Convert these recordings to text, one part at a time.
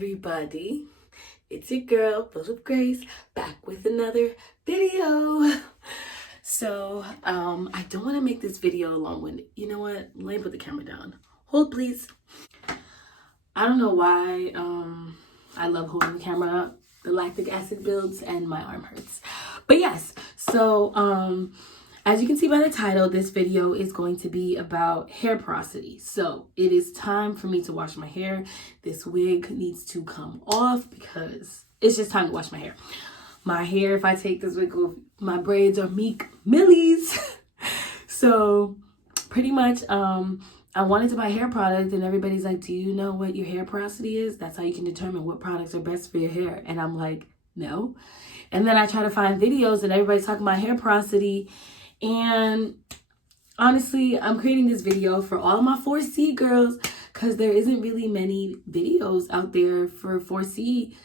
everybody, it's your girl full of grace, back with another video. So I don't want to make this video long-winded. You know what, let me put the camera down. Hold please. I don't know why I love holding the camera up. The lactic acid builds and my arm hurts. But yes, so as you can see by the title, this video is going to be about hair porosity. So it is time for me to wash my hair. This wig needs to come off because it's just time to wash my hair. My hair, if I take this wig off, my braids are meek millies. So pretty much, I wanted to buy hair product and everybody's like, do you know what your hair porosity is? That's how you can determine what products are best for your hair. And I'm like, no. And then I try to find videos and everybody's talking about hair porosity. And honestly, I'm creating this video for all my 4C girls because there isn't really many videos out there for 4C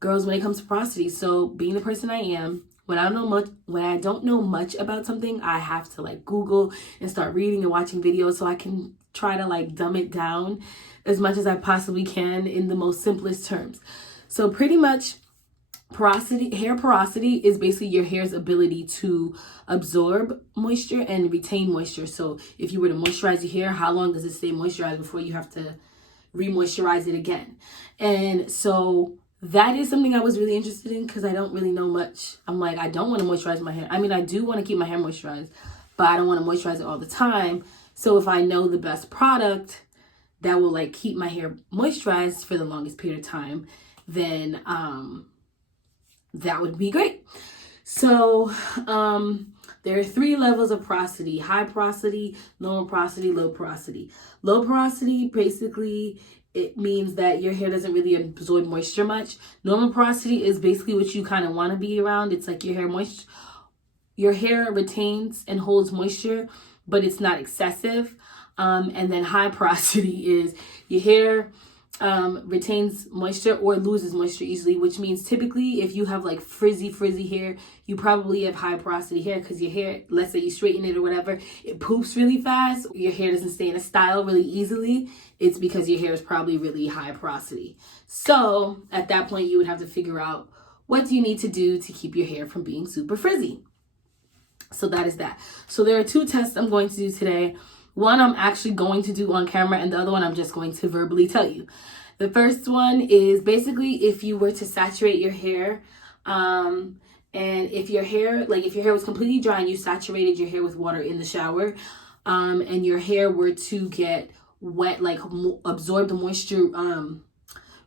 girls when it comes to porosity. So being the person I am, when I don't know much about something, I have to like Google and start reading and watching videos so I can try to like dumb it down as much as I possibly can in the most simplest terms. So pretty much hair porosity is basically your hair's ability to absorb moisture and retain moisture. So if you were to moisturize your hair, how long does it stay moisturized before you have to re-moisturize it again? And so that is something I was really interested in because I don't really know much. I'm like, I don't want to moisturize my hair. I mean, I do want to keep my hair moisturized, but I don't want to moisturize it all the time. So if I know the best product that will like keep my hair moisturized for the longest period of time, then that would be great. So there are 3 levels of porosity: high porosity, normal porosity, low porosity. Low porosity, basically, it means that your hair doesn't really absorb moisture much. Normal porosity is basically what you kind of want to be around. It's like your hair retains and holds moisture, but it's not excessive. And then high porosity is your hair retains moisture or loses moisture easily, which means typically if you have like frizzy hair, you probably have high porosity hair because your hair, let's say you straighten it or whatever, it poops really fast. Your hair doesn't stay in a style really easily. It's because your hair is probably really high porosity. So at that point, you would have to figure out what do you need to do to keep your hair from being super frizzy. So that is that. So there are 2 tests I'm going to do today. One I'm actually going to do on camera, and the other one I'm just going to verbally tell you. The first one is basically if you were to saturate your hair, and if your hair was completely dry and you saturated your hair with water in the shower, and your hair were to get wet, like absorb the moisture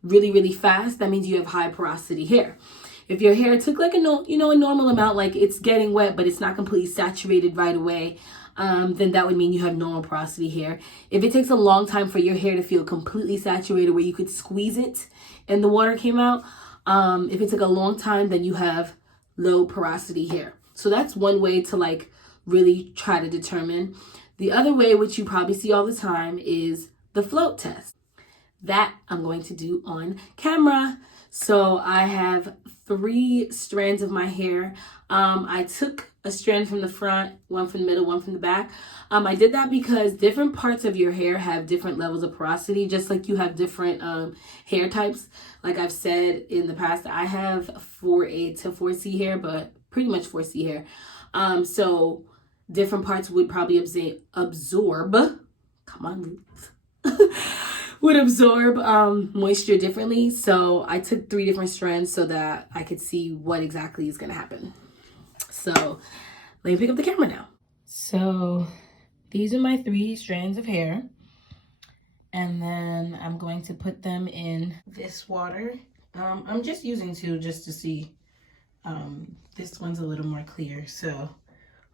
really fast, that means you have high porosity hair. If your hair took like a normal amount, like it's getting wet but it's not completely saturated right away, then that would mean you have normal porosity hair. If it takes a long time for your hair to feel completely saturated where you could squeeze it and the water came out, if it took a long time, then you have low porosity hair. So that's one way to like really try to determine. The other way, which you probably see all the time, is the float test. That I'm going to do on camera. So I have 3 strands of my hair. I took a strand from the front, one from the middle, one from the back. I did that because different parts of your hair have different levels of porosity, just like you have different hair types. Like I've said in the past, I have 4A to 4C hair, but pretty much 4C hair. So different parts would probably absorb. Come on, Ruth. Would absorb moisture differently. So I took 3 different strands so that I could see what exactly is going to happen. So let me pick up the camera now. So these are my 3 strands of hair. And then I'm going to put them in this water. I'm just using 2 just to see. This one's a little more clear. So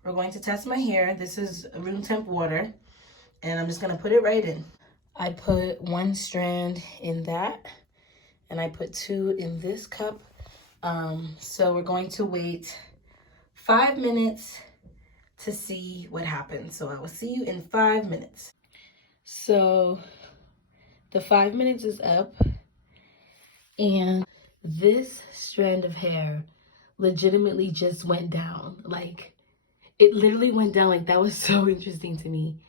we're going to test my hair. This is room temp water. And I'm just going to put it right in. I put 1 strand in that, and I put 2 in this cup. So we're going to wait 5 minutes to see what happens. So I will see you in 5 minutes. So the 5 minutes is up, and this strand of hair legitimately just went down. Like, it literally went down. Like, that was so interesting to me.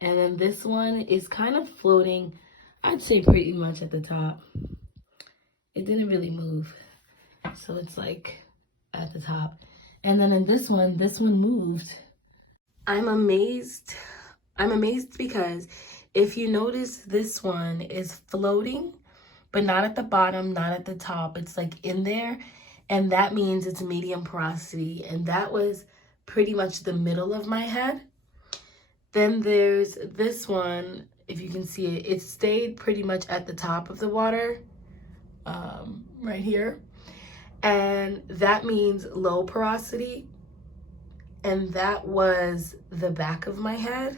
And then this one is kind of floating, I'd say pretty much at the top. it didn't really move. So it's like at the top. And then in this one moved. I'm amazed because if you notice, this one is floating, but not at the bottom, not at the top. It's like in there. And that means it's medium porosity. And that was pretty much the middle of my head. Then there's this one, if you can see it, it stayed pretty much at the top of the water, right here. And that means low porosity. And that was the back of my head,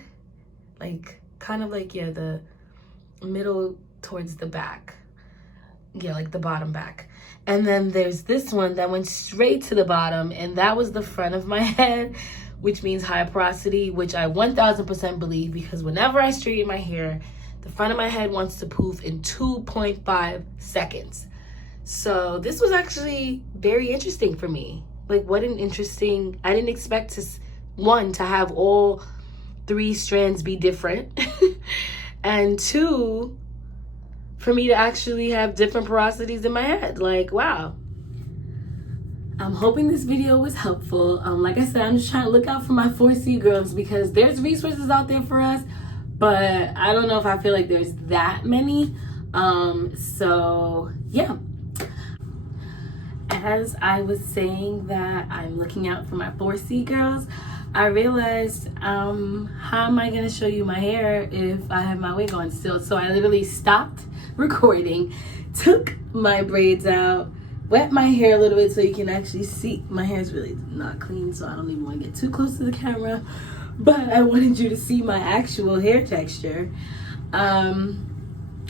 like kind of like, yeah, the middle towards the back. Yeah, like the bottom back. And then there's this one that went straight to the bottom, and that was the front of my head, which means high porosity, which I 1000% believe, because whenever I straighten my hair, the front of my head wants to poof in 2.5 seconds. So this was actually very interesting for me. Like, what an interesting, I didn't expect to have all 3 strands be different. And 2, for me to actually have different porosities in my head. Like, wow. I'm hoping this video was helpful. Like I said, I'm just trying to look out for my 4C girls, because there's resources out there for us, but I don't know if I feel like there's that many. So yeah. As I was saying that I'm looking out for my 4C girls, I realized, how am I gonna show you my hair if I have my wig on still? So I literally stopped recording, took my braids out, wet my hair a little bit so you can actually see. My hair is really not clean, so I don't even want to get too close to the camera, but I wanted you to see my actual hair texture.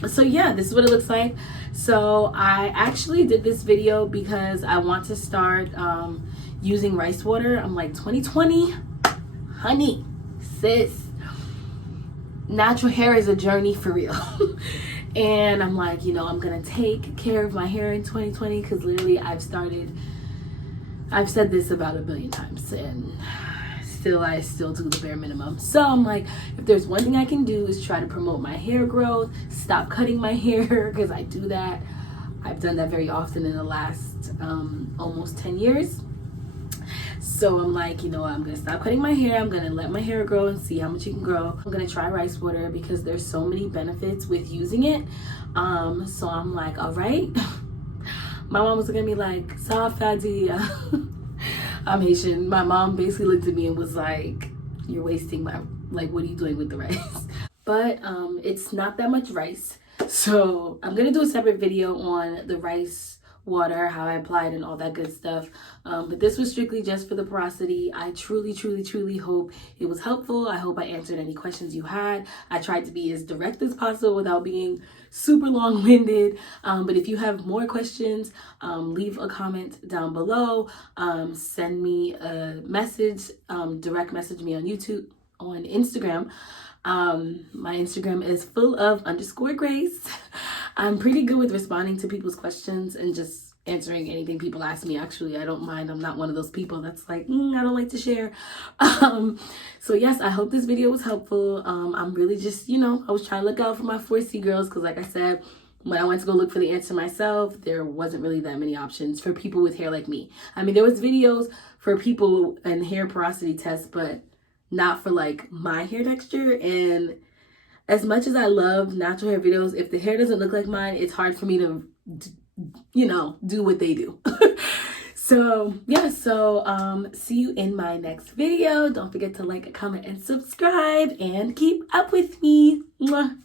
So yeah, this is what it looks like. So I actually did this video because I want to start using rice water. I'm like, 2020, honey, sis, natural hair is a journey for real. And I'm like, you know, I'm gonna take care of my hair in 2020, because literally I've said this about 1 billion times, and I still do the bare minimum. So I'm like, if there's one thing I can do is try to promote my hair growth, stop cutting my hair, because I do that. I've done that very often in the last almost 10 years. So I'm like, you know, I'm gonna stop cutting my hair. I'm gonna let my hair grow and see how much it can grow. I'm gonna try rice water because there's so many benefits with using it. So I'm like, all right. My mom was gonna be like, soft idea. I'm Haitian. My mom basically looked at me and was like, you're wasting my, like, what are you doing with the rice? But it's not that much rice. So I'm gonna do a separate video on the rice water, how I applied and all that good stuff. But this was strictly just for the porosity. I truly hope it was helpful. I hope I answered any questions you had. I tried to be as direct as possible without being super long-winded. But if you have more questions, leave a comment down below. Send me a message, direct message me on YouTube, on Instagram. My Instagram is fullof._grace. I'm pretty good with responding to people's questions and just answering anything people ask me. Actually, I don't mind. I'm not one of those people that's like, I don't like to share. So yes, I hope this video was helpful. I'm really just, you know, I was trying to look out for my 4C girls, because like I said, when I went to go look for the answer myself, there wasn't really that many options for people with hair like me. I mean, there was videos for people and hair porosity tests, but not for like my hair texture. And as much as I love natural hair videos, if the hair doesn't look like mine, it's hard for me to, you know, do what they do. So yeah, so see you in my next video. Don't forget to like, comment, and subscribe, and keep up with me. Mwah.